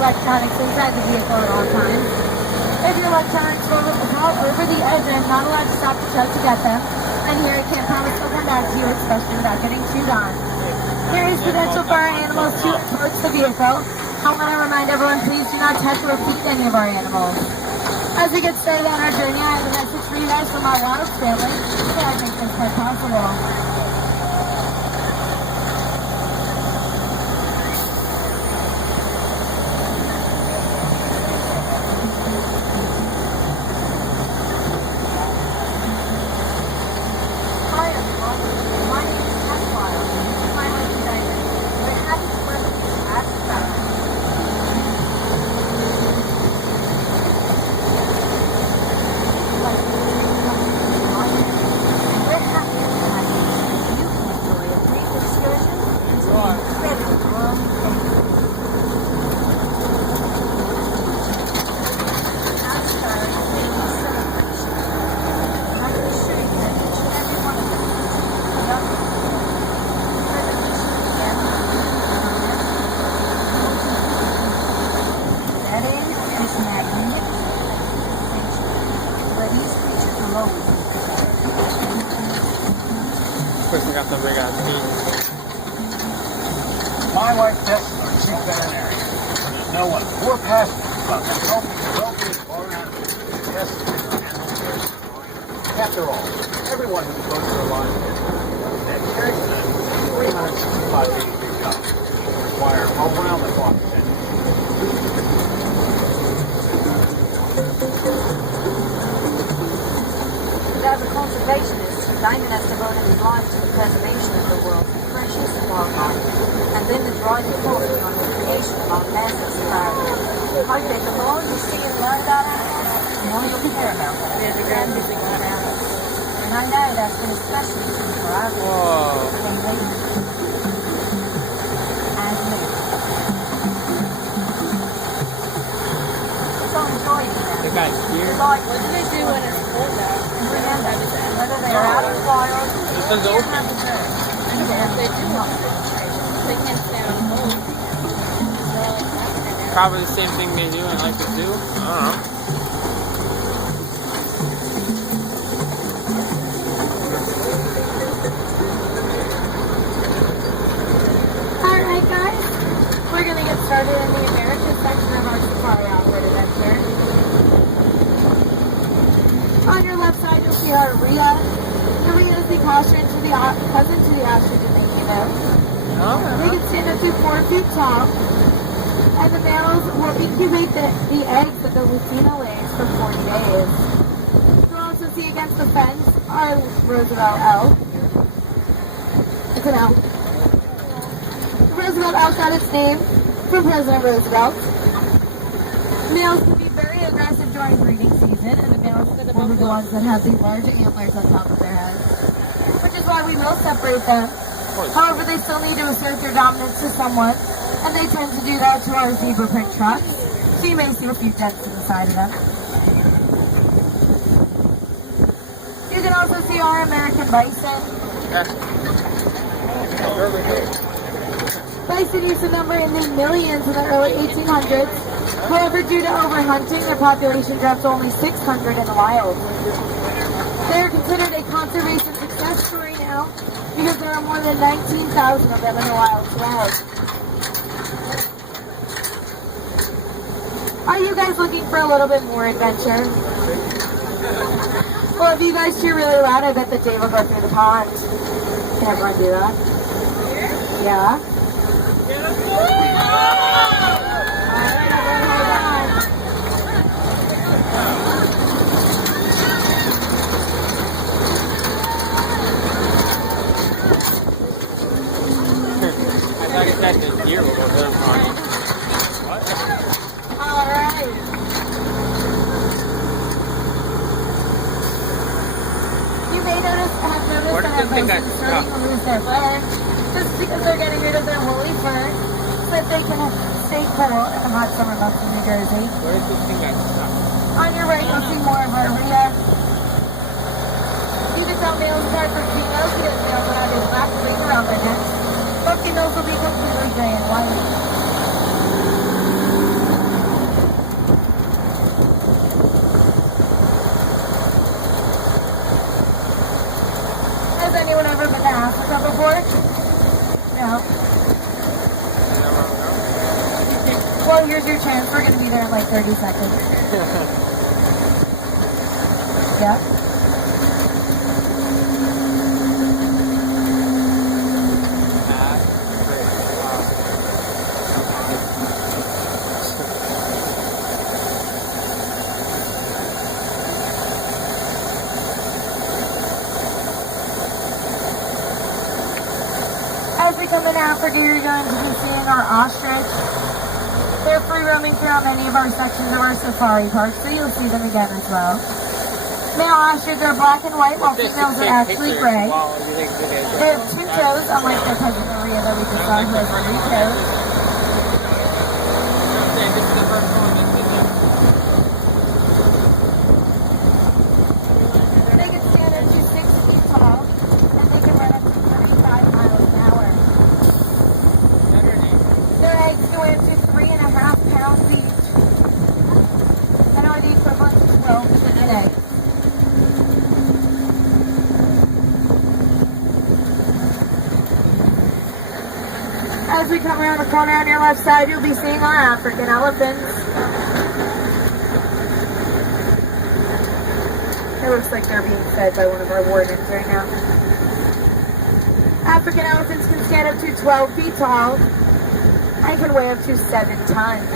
electronics inside the vehicle at all times. If your electronics fall over the edge, I'm not allowed to stop the show to get them. And here I can't promise they'll come back to you, especially without getting chewed on. There is potential for our animals to approach the vehicle. I want to remind everyone, please do not touch or feed any of our animals. As we get started on our journey, I have a message for you guys from our Waddles family that I think is quite possible. Person got the big ass feet. My wife Jessica, she's veterinarian. There's no one more passionate about the health and well-being of our animals than Jessica and her animal care supply. After all, everyone who devotes their lives to that cares for them 365 days a year require around-the-clock attention. As a conservationist, Diamond has devoted his life to the preservation of the world's precious wildlife, and then the driving force on the creation of our massive safari. Okay, the more you see and learn about animals, the more you'll care about them. There's a grand thing around us. And I know that's been especially true for our family and me. So enjoy it. The guy's here. Like, what do they do when it's cold out? Whether they are out of the wild, This is open. Probably the same thing they do in like the zoo. I don't know. Alright guys, we're going to get started in the American section of our safari off-road adventure. On your left side you'll see our Rhea. The Rhea is the cousin to the ostrich in Mickey Mouse. They can stand up to 4 feet tall, and the males will incubate the eggs that the Lucina lays for 40 days. You'll also see against the fence our Roosevelt elk. It's an elk. The Roosevelt elk got its name from President Roosevelt. Males can be very aggressive during breeding season, and the males will be the ones that have the large antlers on top of their heads, which is why we will separate them. However, they still need to assert their dominance to someone, and they tend to do that to our zebra print trucks, so you may see a few dents to the side of them. You can also see our American bison. Bison used to number in the millions in the early 1800s. However, due to overhunting, their population dropped to only 600 in the wild. They are considered a conservation success story now because there are more than 19,000 of them in the wild today. Are you guys looking for a little bit more adventure? Well, if you guys cheer really loud, I bet that Dave will go through the pond. Can everyone do that? Yeah? I thought he said the deer will go down on it. What? Alright. You may have noticed Where that did our this thing bison go? starting to lose their fur. Just because they're getting rid of their woolly fur so that they can stay cool in the hot summer months in New Jersey. Where did this thing go? On your right, you'll see more of our Rhea. You can tell males apart from females because males will have a black ring around their necks, but females will be completely gray and white. before? No. Well, here's your chance. We're going to be there in like 30 seconds. Yeah. As we come into Africa, you're going to be seeing our ostrich. They're free roaming throughout many of our sections of our safari park, so you'll see them again as well. Male ostriches are black and white, while females are actually gray. They have 2 toes, unlike their cousin Maria that we just saw, who has 3 toes. They can stand up to 6 feet tall, and they can run up to 35 miles an hour. Their eggs can weigh up to 3.5 pounds each, and are the equivalent to 12 chicken eggs. As we come around the corner on your left side, you'll be seeing our African elephants. It looks like they're being fed by one of our wardens right now. African elephants can stand up to 12 feet tall and can weigh up to 7 tons.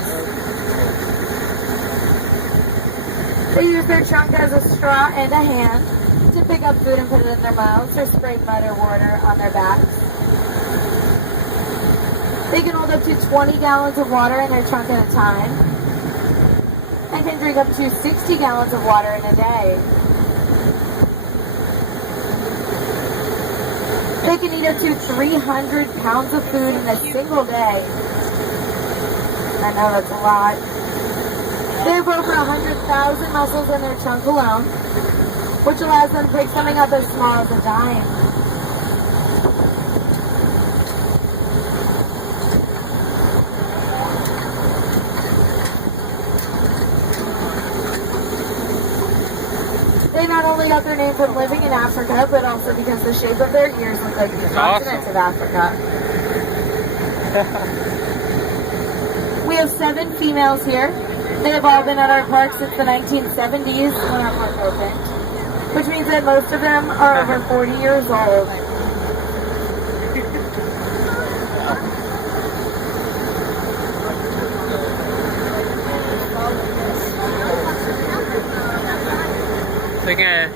They use their trunk as a straw and a hand to pick up food and put it in their mouths or spray mud or water on their backs. They can hold up to 20 gallons of water in their trunk at a time and can drink up to 60 gallons of water in a day. They can eat up to 300 pounds of food in a single day. I know that's a lot. They have over 100,000 muscles in their trunk alone, which allows them to pick something up as small as a dime. They not only got their name from living in Africa, but also because the shape of their ears look like the continents of Africa. We have 7 females here. They have all been at our park since the 1970s when our park opened, which means that most of them are over 40 years old. Again.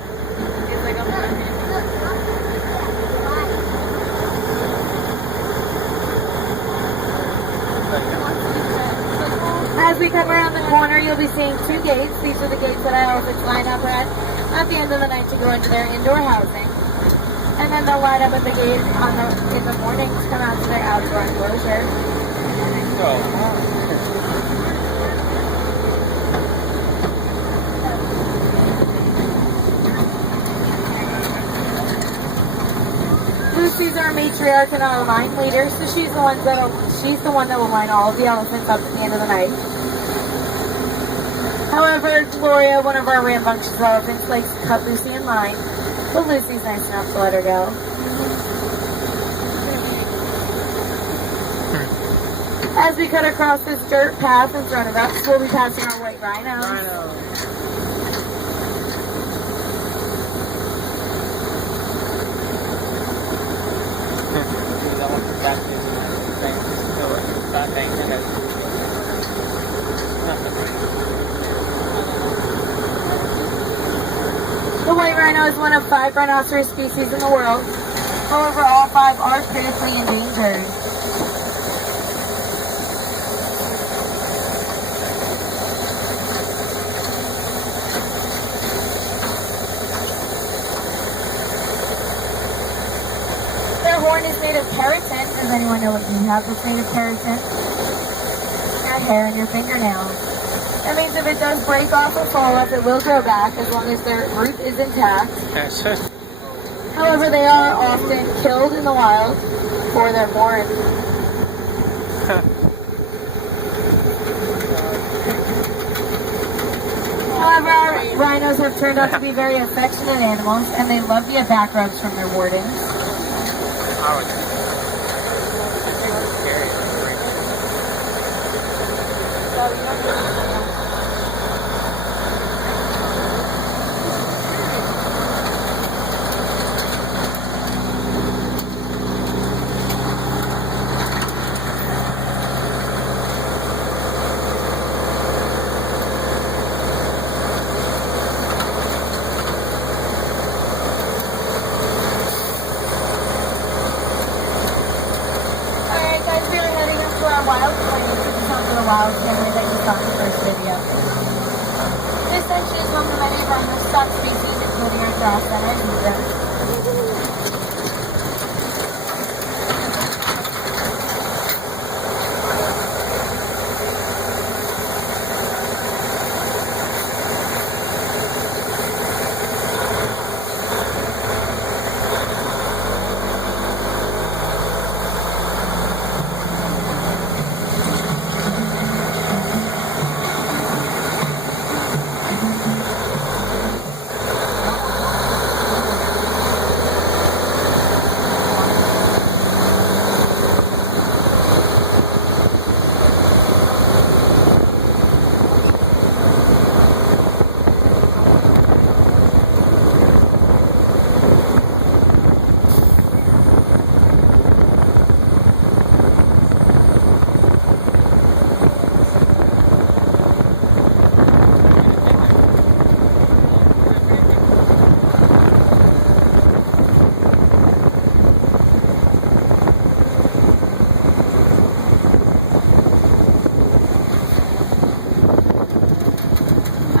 As we come around the corner, you'll be seeing 2 gates. These are the gates that our elephants line up at the end of the night to go into their indoor housing. And then they'll line up at the gate in the morning to come out to their outdoor enclosure. Lucy's our matriarch and our line leader, so she's the one that will line all of the elephants up at the end of the night. However, Gloria, one of our rambunctious elephants, likes to cut Lucy in line, but Lucy's nice enough to let her go. As we cut across this dirt path in front of us, we'll be passing our white rhinos. The white rhino is one of 5 rhinoceros species in the world. However, all 5 are critically endangered. Their horn is made of keratin. Does anyone know what you have that's made of keratin? Your hair and your fingernails. That means if it does break off or fall off, it will grow back as long as their root is intact. However, they are often killed in the wild for their horn. However, our rhinos have turned out to be very affectionate animals, and they love to get back rubs from their wardens. would. This thing is scary. Alright guys, we are heading up to our wild plains. This is home to the wild family that you saw in the first video. This section is home to many of our stock species, including our grass and our zebras.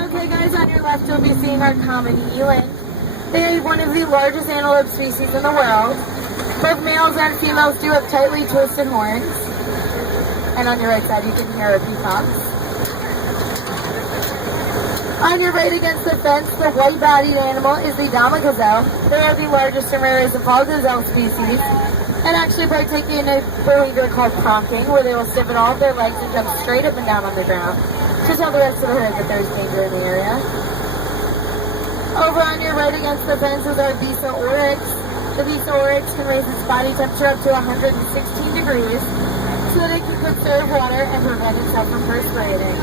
Okay guys, on your left you'll be seeing our common eland. They are one of the largest antelope species in the world. Both males and females do have tightly twisted horns. And on your right side you can hear our peacocks. On your right against the fence, the white-bodied animal is the Dama gazelle. They are the largest and rarest of all gazelle species, and actually partake in a behavior called pronking, where they will stiffen all of their legs and jump straight up and down on the ground to tell the rest of the herd that there's danger in the area. Over on your right against the fence is our Visa oryx. The Visa oryx can raise its body temperature up to 116 degrees so that it can conserve water and prevent itself from perspirating.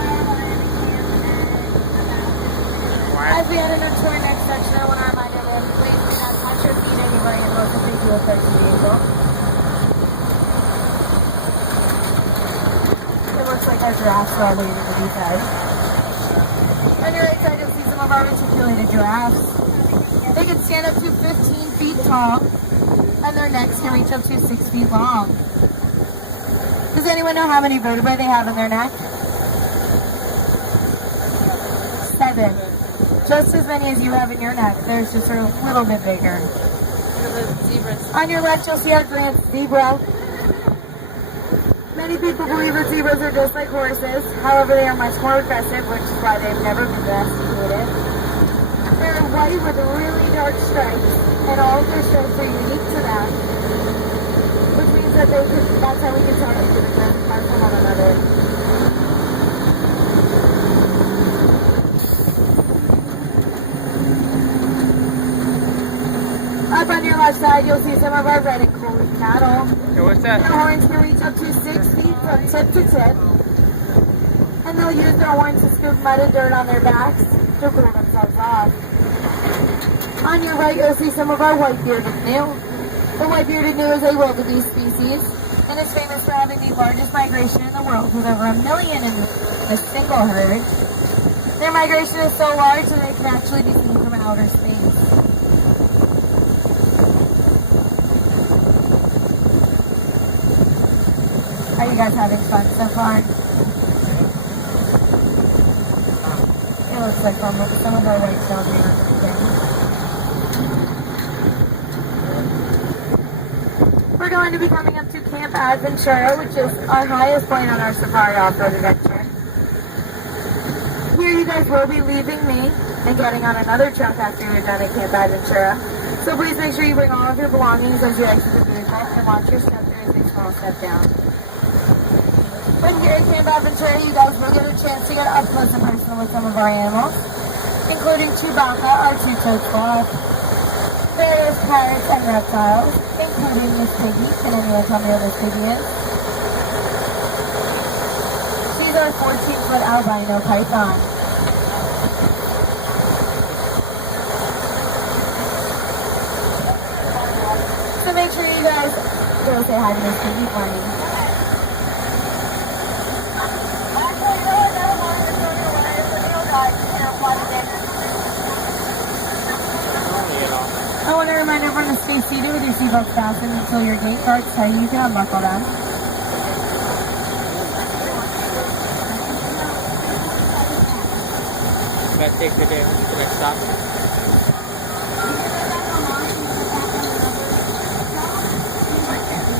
As we head into our next section, I want to remind everyone, please do not touch or feed anybody unless if they do affect the vehicle. It looks like our giraffes are all waiting to be fed. On your right side, you'll see some of our reticulated giraffes. They can stand up to 15 feet tall, and their necks can reach up to 6 feet long. Does anyone know how many vertebrae they have in their neck? 7. Just as many as you have in your neck. Theirs just are a little bit bigger. On your left, you'll see our grand zebra. Many people believe that zebras are just like horses. However, they are much more aggressive, which is why they've never been domesticated. They're white with really dark stripes, and all of their stripes are unique to them, which means that that's how we can tell them to different parts from one another. Up on your left side, you'll see some of our red and collie cattle. Hey, what's that? Their horns can reach up to 6 feet from tip to tip, and they'll use their horns to scoop mud and dirt on their backs to cool themselves off. On your right, you'll see some of our white-bearded gnu. The white-bearded gnu is a wildebeest species, and is famous for having the largest migration in the world, with over 1 million in a single herd. Their migration is so large that it can actually be seen from outer space. Are you guys having fun so far? It looks like some of our white tails are moving. We're going to be coming up to Camp Adventura, which is our highest point on our safari off-road adventure. Here you guys will be leaving me and getting on another truck after you're done at Camp Adventura. So please make sure you bring all of your belongings as you exit the vehicle and watch your step. There is a small step down. When here at Camp Adventura, you guys will get a chance to get up close and personal with some of our animals, including Chewbacca, our two-toed sloth, various parrots and reptiles, including Miss Piggy. Can anyone tell me what Miss Piggy is? She's our 14-foot albino python. So make sure you guys go say hi to Miss Piggy for me. I want to remind everyone to stay seated with your seatbelts fastened until your gate guards tell you can unbuckle them. Gotta take the day to that stop.